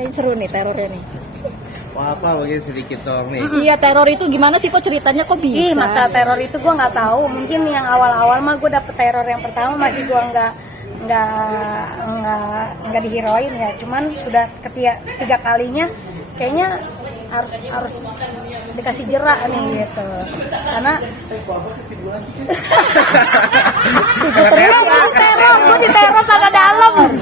Kayaknya seru nih terornya nih. Wah, apa mungkin sedikit dong nih. Iya, teror itu gimana sih, Po, ceritanya kok bisa? Masa teror itu gue nggak tahu. Mungkin yang awal-awal mah gue dapet teror yang pertama masih gue nggak dihiroin ya. Cuman sudah ketiga kalinya kayaknya harus dikasih jerak nih gitu. Karena teror, gue diteror sana dalam.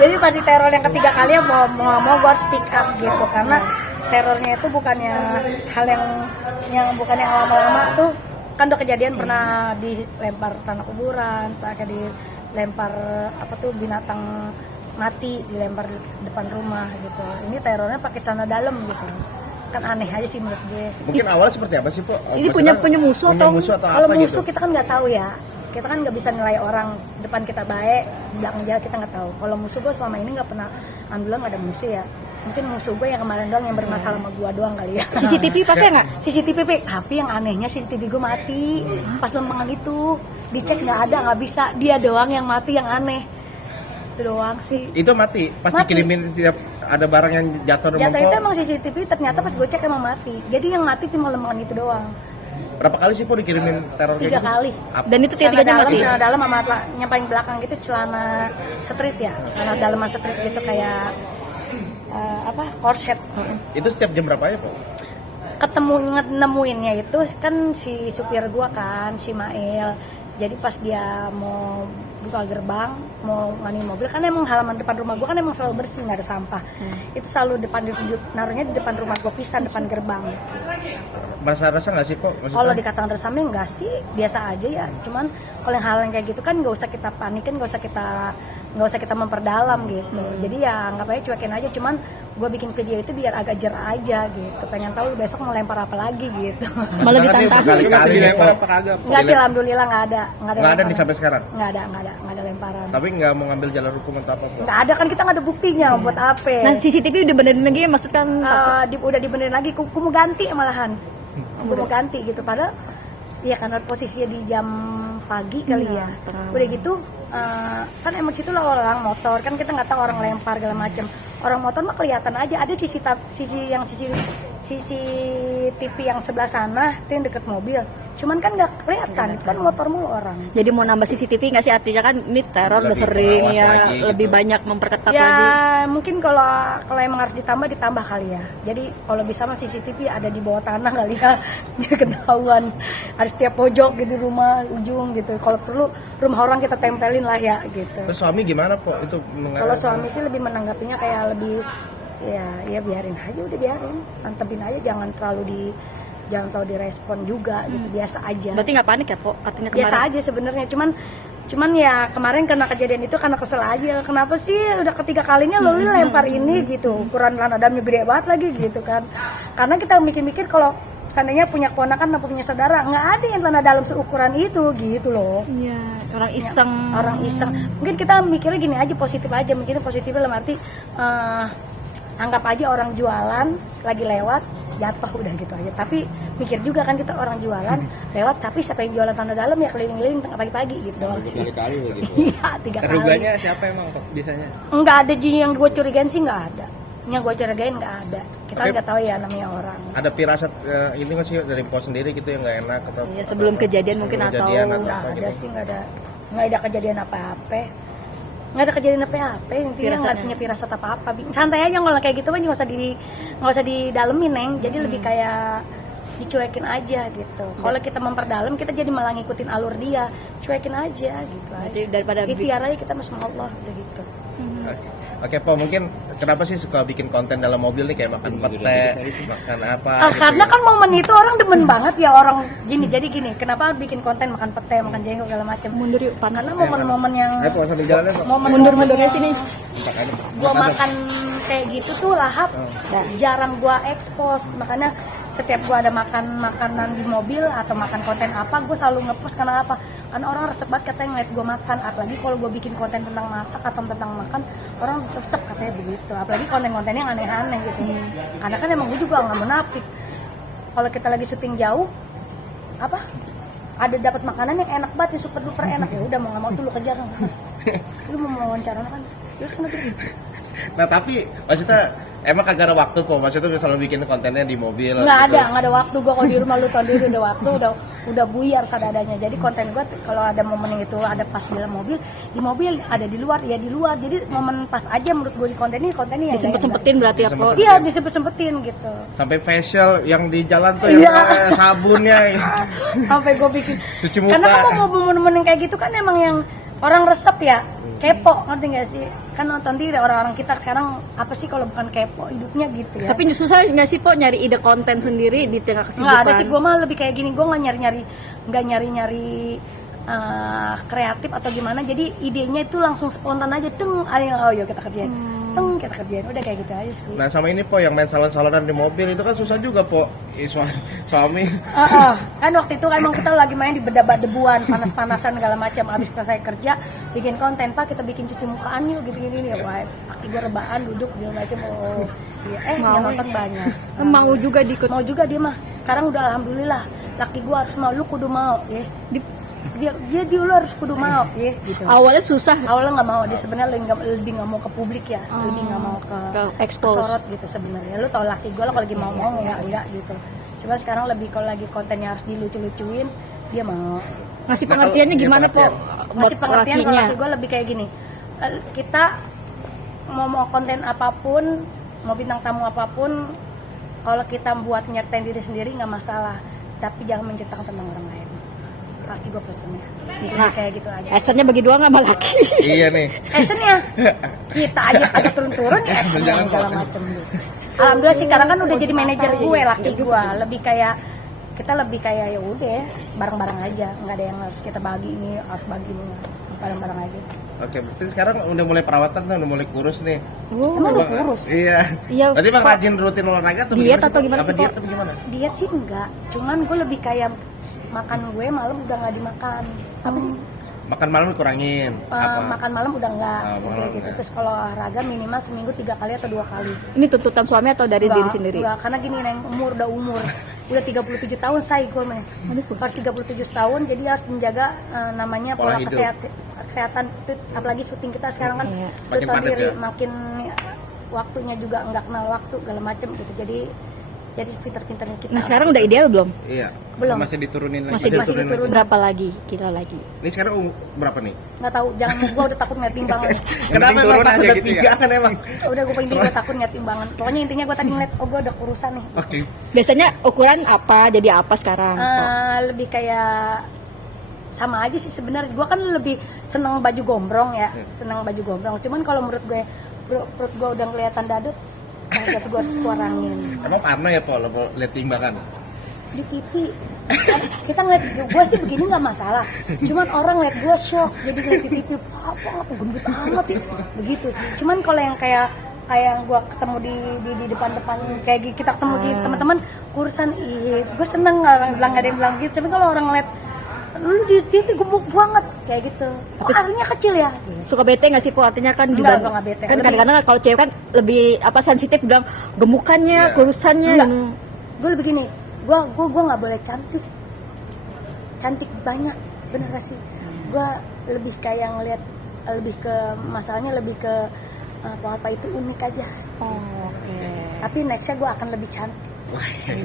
Jadi pas diteror yang ketiga kali ya mau gue harus speak up gitu, karena terornya itu bukannya hal yang bukannya lama-lama tuh kan udah kejadian pernah dilempar tanah kuburan, pakai dilempar apa tuh binatang mati dilempar di depan rumah gitu. Ini terornya pakai tanah dalam gitu. Kan aneh aja sih menurut gue. Mungkin awalnya seperti apa sih, Po? Ini punya musuh atau kalau apa musuh gitu? kita kan nggak tahu ya. Kita kan nggak bisa nilai orang depan kita baik, belakang jalan kita nggak tahu. Kalau musuh gue selama ini nggak pernah, alhamdulillah nggak ada musuh ya. Mungkin musuh gue yang kemarin doang yang bermasalah sama gue doang kali ya. CCTV pakai nggak? CCTV, tapi yang anehnya CCTV gue mati pas lempengan itu. Dicek nggak ada, nggak bisa. Dia doang yang mati, yang aneh. Itu doang sih. Itu mati. Pas dikirimin setiap ada barang yang jatuh Jatuh itu emang CCTV, ternyata pas gue cek emang mati. Jadi yang mati cuma lempengan itu doang. Berapa kali sih, Po, dikirimin teror kayak 3 gitu? kali. Dan itu tiga-tiganya mati. Celana dalam sama yang paling belakang gitu celana street ya. Celana dalaman street gitu kayak korset. Itu setiap jam berapa ya, Po? Nemuinnya itu kan si supir gua kan, si Mail. Jadi pas dia mau buka gerbang, mau ngani mobil, kan emang halaman depan rumah gua kan emang selalu bersih, nggak ada sampah. Itu selalu naruhnya di depan rumah gua, pisan depan gerbang. Merasa resah nggak sih, Po? Kalau dikatakan resamnya enggak sih, biasa aja ya. Cuman kalau yang hal yang kayak gitu kan nggak usah kita panikin, nggak usah kita memperdalam gitu. Jadi ya anggap aja cuekin aja. Cuman gue bikin video itu biar agak jer aja gitu. Pengen tahu besok mau lempar apa lagi gitu. Malah ditantang. Kali dilempar apa kagak? Enggak sih, alhamdulillah nggak ada. Nggak ada nih sampai sekarang? Nggak ada lemparan. Tapi nggak mau ngambil jalur hukum atau apa, Po? Nggak ada, kan kita nggak ada buktinya, buat apa? Nah, CCTV udah benerin lagi, maksudkan Udah dibenerin lagi. Aku mau ganti malahan. Aku mau ganti gitu, padahal ya karena posisinya di jam pagi kali ya. Udah gitu kan emang situ lah orang motor, kan kita nggak tahu orang lempar segala macam. Orang motor mah kelihatan aja, ada CCTV yang sebelah sana itu yang deket mobil, cuman kan nggak kelihatan, itu kan motor mulu orang. Jadi mau nambah CCTV nggak sih, artinya kan ini teror udah sering ya, lagi, lebih gitu. banyak memperketat Ya lagi. mungkin kalau emang harus ditambah kali ya. Jadi kalau bisa mah CCTV ada di bawah tanah kali ya, biar ketahuan. Harus tiap pojok gitu, rumah ujung gitu. Kalau perlu rumah orang kita tempelin lah ya gitu. Terus suami gimana, Po? Itu Kalau suami sih lebih menanggapinya kayak lebih ya biarin aja, udah biarin, mantepin aja, jangan terlalu direspon juga gitu, biasa aja. Berarti nggak panik ya, Po? Artinya Biasa kemarin aja sebenarnya, cuman ya kemarin karena kejadian itu karena kesel aja, kenapa sih udah ketiga kalinya lo lempar ini gitu, ukuran celana dalamnya gede banget lagi gitu kan. Karena kita mikir-mikir kalau seandainya punya keponakan atau punya saudara, nggak ada yang celana dalam seukuran itu gitu loh. Iya, orang iseng. Orang iseng. Mungkin kita mikirnya gini aja, positif aja, mungkin positifnya dalam arti anggap aja orang jualan lagi lewat jatuh udah gitu aja. Tapi mikir juga kan kita orang jualan lewat, tapi siapa yang jualan tanah dalam ya keliling-keliling tengah pagi-pagi gitu doang sih. 3 kali begitu. Iya, 3 kali. Teruganya siapa emang bisanya? Enggak ada yang gue curigain sih, nggak ada. Yang gue curigain nggak ada. Kita Oke. nggak tahu ya namanya orang. ada firasat ini nggak sih dari Po sendiri gitu yang nggak enak atau Iya, sebelum kejadian mungkin sebelum atau kejadian Nggak apa ada gitu? sih, nggak ada kejadian apa-apa. Nggak ada kejadian apa-apa, intinya nggak punya firasat apa-apa. Santai aja kalau kayak gitu kan, nggak usah didalemin, Neng. Jadi lebih kayak dicuekin aja gitu. Kalau kita memperdalam, kita jadi malah ngikutin alur dia. Cuekin aja gitu aja. Jadi daripada Ikhtiar aja kita sama Allah udah gitu. Oke, Po, mungkin kenapa sih suka bikin konten dalam mobil nih, kayak makan pete, makan apa gitu Karena ya? kan momen itu orang demen banget ya, orang gini. Jadi gini, kenapa bikin konten makan pete, makan jengkol segala macam? mundur yuk, panas. Karena momen-momen yang Ayo, Po, sambil jalan ya, Po. Mundur-mundurnya sini. Entak aja. gua Makan. makan kayak gitu tuh lahap, jarang gua expose. Makanya setiap gua ada makan makanan di mobil atau makan konten apa, gua selalu ngepost. Karena apa? Karena orang resep banget katanya ngeliat gua makan. Apalagi kalau gua bikin konten tentang masak atau tentang makan, orang resep katanya begitu. Apalagi konten-konten yang aneh-aneh gitu. Karena kan emang gua juga nggak munafik. Kalau kita lagi syuting jauh, ada dapat makanan yang enak banget, yang super duper enak, ya udah mau nggak mau tuh lu kejar. Lu mau wawancara kan? Yuk sana dulu. Nah tapi maksudnya emang kagak ada waktu kok, maksudnya selalu bikin kontennya di mobil. Nggak gitu. ada waktu. Gue kalau di rumah lu tau diri udah waktu, udah buyar sadadanya. Jadi konten gue kalau ada momen itu ada pas di dalam mobil, di mobil ada di luar ya di luar. Jadi momen pas aja menurut gue di kontennya ya Disempet-sempetin berarti ya Po. Iya disempet-sempetin gitu. Sampai facial yang di jalan tuh Iya. yang sabunnya. Sampai gue bikin. Cuci muka. Karena kan mau momen-momen yang kayak gitu kan emang yang orang resep ya, kepo, ngerti gak sih? Kan nonton diri orang-orang kita sekarang apa sih kalau bukan kepo hidupnya gitu ya. Tapi susah nggak sih Po nyari ide konten sendiri di tengah kesibukan? Nggak ada sih, gue mah lebih kayak gini, gue nggak nyari-nyari kreatif atau gimana. Jadi idenya itu langsung spontan aja, oh ya kita kerjain, kita kerjain, udah kayak gitu aja sih. Nah sama ini Po yang main salon-salonan di mobil itu kan susah juga Po. Suami. Kan waktu itu emang kita lagi main di debuan, panas-panasan segala macam. Abis selesai kerja, bikin konten Pak, kita bikin cuci mukaan yuk, gini-gini ya. Wah, kaki gue rebahan duduk segala macam. Oh, iya. Yang nonton banyak. Mau juga diikut. Mau juga dia mah. Sekarang udah alhamdulillah. Laki gue harus mau, lu kudu mau, ya. Dia lu harus kudu mau, ya. Gitu. Awalnya susah Awalnya nggak mau, dia sebenarnya lebih nggak mau ke publik ya, lebih nggak mau ke expose. sorot gitu sebenarnya. Lu tau laki gue lah kalau lagi mau enggak gitu. Cuma sekarang lebih kalau lagi kontennya harus dilucu-lucuin, dia mau. Ngasih pengertiannya Nah, gimana Po? Masih pengertian kalau lakinya. laki gue lebih kayak gini. Kita mau konten apapun, mau bintang tamu apapun, kalau kita buat nyertain diri sendiri nggak masalah, tapi jangan menceritakan tentang orang lain. Laki gue pesennya. Nah, Kayak gitu aja. actionnya bagi dua nggak sama laki? Iya nih. Actionnya kita aja agak turun-turun ya actionnya segala macem gitu. Alhamdulillah sih sekarang kan udah jadi manajer gue, laki gue lebih kayak kita lebih kayak ya udah bareng-bareng aja, nggak ada yang harus kita bagi ini harus bagi ini, bareng-bareng aja. Oke, berarti sekarang udah mulai perawatan tuh, udah mulai kurus nih. Emang udah kurus? Iya. Iya. Berarti Bang Kok rajin rutin olahraga tuh diet sih, atau Po? gimana Apa sih, diet Po? atau gimana? Diet sih enggak, cuman gue lebih kayak makan gue malam udah nggak dimakan. Apa sih? Makan malam dikurangin. Apa? Makan malam udah enggak, malam kayak gitu. enggak. Terus kalau olahraga minimal seminggu 3 kali atau 2 kali. Ini tuntutan suami atau dari diri sendiri? Enggak, karena gini Neng, umur udah 37 tahun saya gue mah. Harus 37 tahun jadi harus menjaga namanya Pola pola hidup. kesehatan itu, apalagi syuting kita sekarang kan Iya. lu Makin tahu padat diri, ya? makin waktunya juga nggak kenal waktu segala macem gitu. Jadi pinter-pinternya kita. Nah sekarang udah ideal belum? Iya. belum Masih diturunin lagi. Masih masih diturunin diturunin. Berapa lagi? Kilo lagi? Ini sekarang berapa nih? Nggak tahu, jangan gue udah takut ngeliat timbangan. Kenapa penting emang turun takut aja ada gitu ya? tiga kan emang? Udah gue pengen gue takut ngeliat timbangan. Pokoknya intinya gue tadi ngeliat, gue udah kurusan nih. Oke. Biasanya ukuran apa? Jadi apa sekarang? Lebih kayak sama aja sih sebenarnya. Gue kan lebih seneng baju gombrong ya, seneng baju gombrong. Cuman kalau menurut gue perut gue udah kelihatan dadut, jadi gue harus kurangin. Emang parno ya Po, lo lihat timbangan? Di TV kita ngeliat gue sih begini nggak masalah, cuman orang ngeliat gue shock, jadi ngeliat di TV apa gendut amat sih begitu. Cuman kalau yang kayak yang gue ketemu di depan kayak kita ketemu di teman-teman kurusan, gue seneng orang bilang, nggak ada yang bilang gitu. Tapi kalau orang ngeliat lu di TV gemuk banget kayak gitu, Tapi artinya kecil ya. Suka bete nggak sih Po? Artinya kan Enggak, dibanding- nggak bete. kan kadang-kadang kalau cewek kan lebih apa sensitif bilang gemukannya, Iya. kurusannya. Enggak. gitu. Gue lebih gini, gue nggak boleh cantik banyak, bener gak sih? Gue lebih kayak ngeliat, lebih ke masalahnya lebih ke apa itu unik aja. Oke. Tapi nextnya gue akan lebih cantik.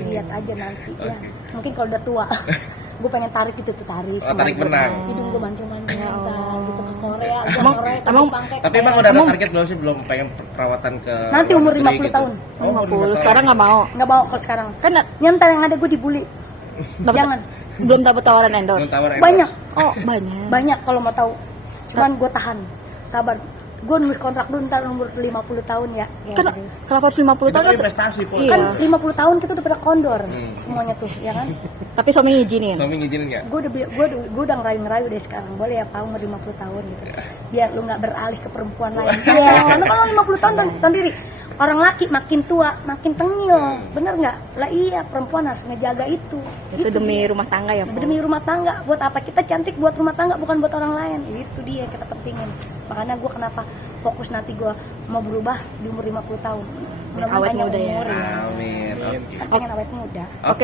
Lihat aja nanti ya. Mungkin kalau udah tua, gue pengen tarik gitu tuh, tarik. Oh, tarik benang. Hidung gue mancung-mancung gitu ke Korea, ke Emang- Korea, ke emang- Jepang, kayak Tapi emang udah ada Emang- target belum sih, belum pengen perawatan ke Nanti luar umur negeri 50 gitu? tahun. Oh, umur 50. 50 Sekarang nggak mau. nggak mau kalau sekarang. Kan Nyantar yang ada gue dibully. dapet- Jangan. belum dapat tawaran Belum endorse. tawar endorse. Banyak. Oh banyak. Banyak kalau mau tahu. Cuman gue tahan. Sabar. Gue nulis kontrak dulu ntar umur 50 tahun ya. Kan kenapa harus 50 Itu tahun? kan investasi Po. Iya. Kan 50 tahun kita udah pada kondor semuanya tuh, ya kan? Tapi suami ngizinin. Suami ngizinin nggak? Gue udah ngerayu deh sekarang. Boleh ya Pak umur 50 tahun gitu. Biar lu nggak beralih ke perempuan lain. Iya, karena kalau 50 tahun tahu diri. Orang laki makin tua, makin tengil. Bener nggak? Lah iya, perempuan harus ngejaga itu. Itu demi dia. rumah tangga ya Po? Demi rumah tangga. Buat apa kita cantik? Buat rumah tangga, bukan buat orang lain. Itu dia yang kita pentingin. Makanya gue kenapa fokus nanti gue mau berubah di umur 50 tahun. Awet muda ya. Umur, Amin. Oke. Pengen awet muda. Oke.